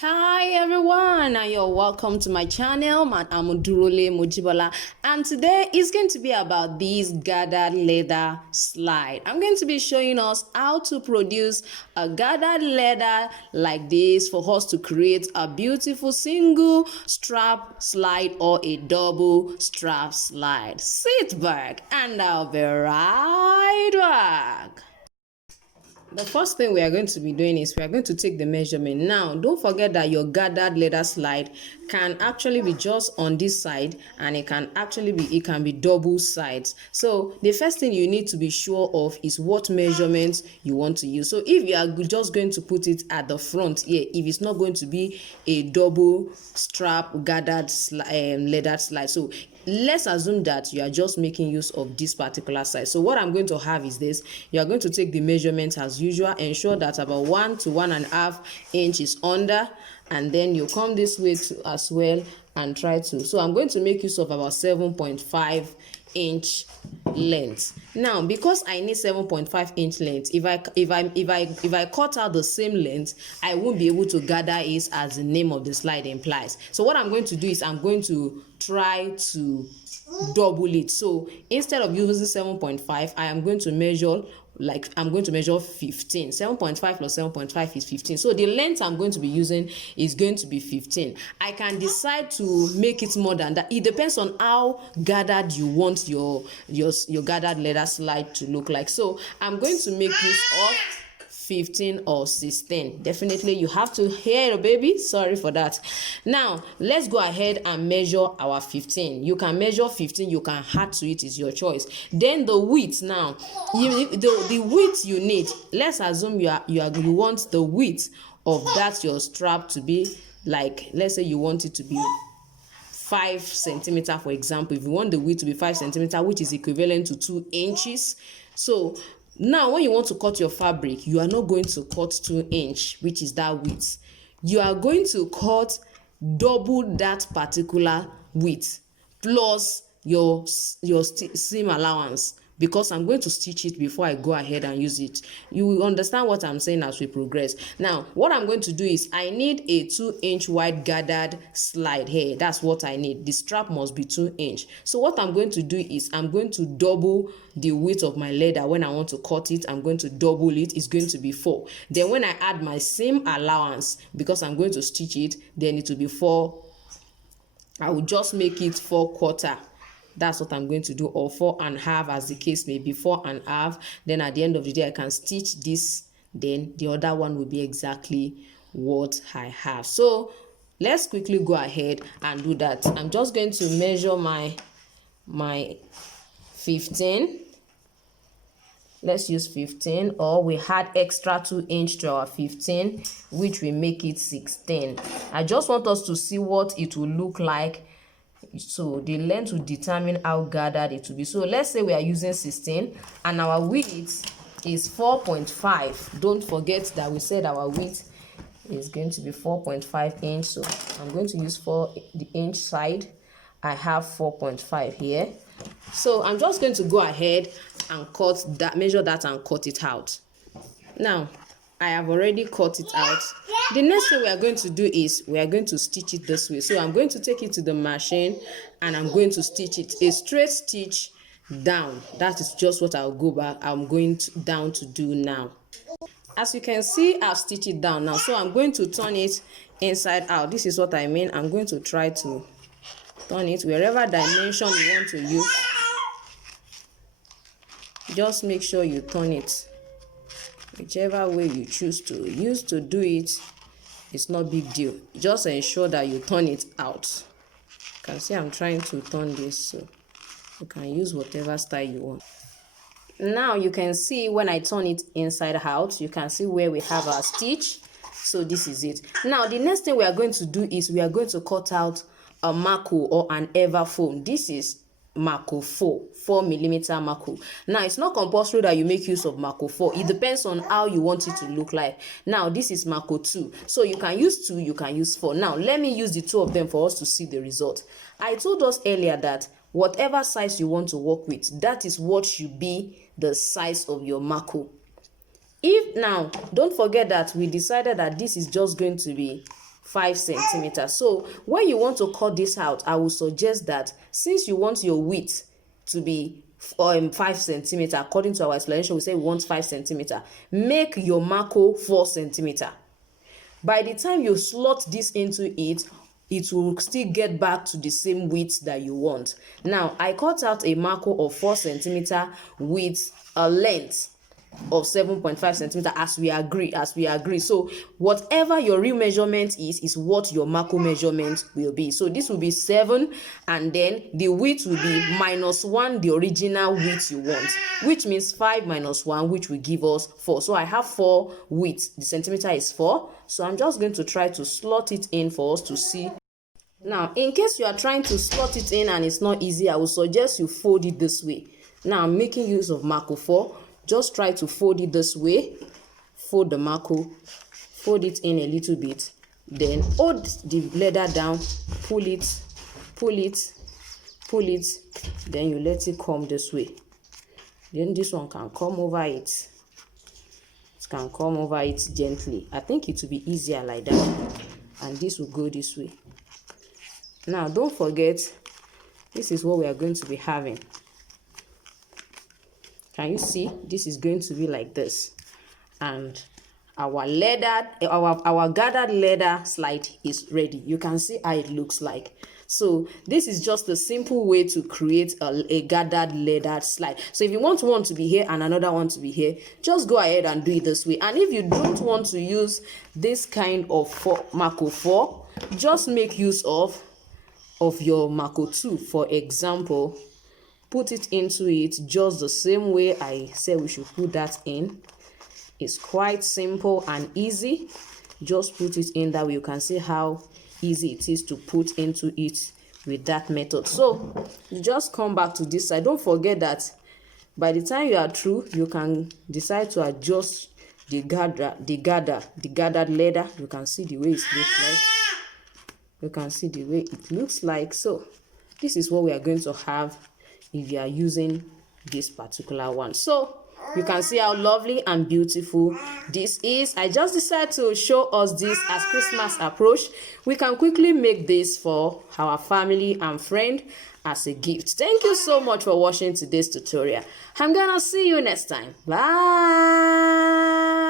Hi everyone, and you're welcome to my channel. I'm Durole Mojibola, and today is going to be about this gathered leather slide. I'm going to be showing us how to produce a gathered leather like this for us to create a beautiful single strap slide or a double strap slide. Sit back and I'll be right back. The first thing we are going to be doing is we are going to take the measurement. Now, don't forget that your gathered leather slide can actually be just on this side, and it can be double sides. So the first thing you need to be sure of is what measurements you want to use. So if you are just going to put it at the front here, if it's not going to be a double strap gathered leather slide, so let's assume that you are just making use of this particular size. So what I'm going to have is this. You are going to take the measurement as usual, ensure that about 1 to 1.5 inches under, and then you come this way as well and try to. So I'm going to make use of about 7.5 inch length. Now, because I need 7.5 inch length, if I cut out the same length, I won't be able to gather it as the name of the slide implies. So what I'm going to do is I'm going to try to double it. So instead of using 7.5, I am going to measure 15. 7.5 plus 7.5 is 15. So the length I'm going to be using is going to be 15. I can decide to make it more than that. It depends on how gathered you want your gathered leather slide to look like. So I'm going to make use of 15 or 16. Definitely you have to hear, baby, sorry for that. Now let's go ahead and measure our 15. You can measure 15, you can add to it, is your choice. Then the width. Now the width you need, let's assume you want the width of that your strap to be like, let's say you want it to be 5 centimeter, for example. If you want the width to be 5 centimeter, which is equivalent to 2 inches. So now when you want to cut your fabric, you are not going to cut 2 inch, which is that width. You are going to cut double that particular width plus your seam allowance, because I'm going to stitch it before I go ahead and use it. You will understand what I'm saying as we progress. Now what I'm going to do is I need a 2 inch wide gathered slide here. That's what I need. The strap must be 2 inch. So what I'm going to do is I'm going to double the width of my leather. When I want to cut it, I'm going to double it. It's going to be 4. Then when I add my seam allowance, because I'm going to stitch it, then it will be 4. I will just make it 4/4. That's what I'm going to do, or 4.5 as the case may be, 4.5. Then at the end of the day I can stitch this, then the other one will be exactly what I have. So let's quickly go ahead and do that. I'm just going to measure my 15. Let's use 15, or we had extra 2 inch to our 15, which will make it 16. I just want us to see what it will look like. So the length will determine how gathered it will be. So let's say we are using 16 and our width is 4.5. Don't forget that we said our width is going to be 4.5 inch. So I'm going to use the inch side. I have 4.5 here. So I'm just going to go ahead and measure that and cut it out. Now I have already cut it out. The next thing we are going to do is we are going to stitch it this way. So I'm going to take it to the machine and I'm going to stitch it a straight stitch down. That is just what I'll go back. I'm going down to do now. As you can see, I've stitched it down now. So I'm going to turn it inside out. This is what I mean. I'm going to try to turn it wherever dimension you want to use. Just make sure you turn it whichever way you choose to use to do it. It's not big deal. Just ensure that you turn it out. You can see I'm trying to turn this, so you can use whatever style you want. Now you can see when I turn it inside out, you can see where we have our stitch. So this is it. Now the next thing we are going to do is we are going to cut out a marco or an ever foam. This is Marco 4 millimeter Marco. Now it's not compulsory that you make use of Marco 4. It depends on how you want it to look like. Now this is Marco 2, so you can use 2, you can use 4. Now let me use the 2 of them for us to see the result. I told us earlier that whatever size you want to work with, that is what should be the size of your Marco. If now, don't forget that we decided that this is just going to be 5 centimeters. So when you want to cut this out, I will suggest that since you want your width to be 5 centimeter, according to our explanation, we say we want 5 centimeter, make your marco 4 centimeter. By the time you slot this into it, it will still get back to the same width that you want. Now I cut out a marco of 4 centimeter with a length of 7.5 centimeter as we agree. So whatever your real measurement is what your marco measurement will be. So this will be 7, and then the width will be -1 the original width you want, which means 5 minus 1, which will give us 4. So I have 4 width, the centimeter is 4. So I'm just going to try to slot it in for us to see. Now in case you are trying to slot it in and it's not easy, I will suggest you fold it this way. Now I'm making use of marco 4. Just try to fold it this way. Fold the marco, fold it in a little bit, then hold the leather down, pull it, then you let it come this way. Then this one can come over it. It can come over it gently. I think it will be easier like that, and this will go this way. Now don't forget, this is what we are going to be having. Can you see? This is going to be like this, and our leather, our gathered leather slide is ready. You can see how it looks like. So this is just a simple way to create a gathered leather slide. So if you want one to be here and another one to be here, just go ahead and do it this way. And if you don't want to use this kind of marco 4, just make use of your marco 2. For example, put it into it just the same way I said we should put that in. It's quite simple and easy. Just put it in that way. You can see how easy it is to put into it with that method. So you just come back to this side. Don't forget that by the time you are through, you can decide to adjust the gathered leather. You can see the way it looks like. You can see the way it looks like. So this is what we are going to have if you are using this particular one. So you can see how lovely and beautiful this is. I just decided to show us this as Christmas approach. We can quickly make this for our family and friend as a gift. Thank you so much for watching today's tutorial. I'm gonna see you next time. Bye.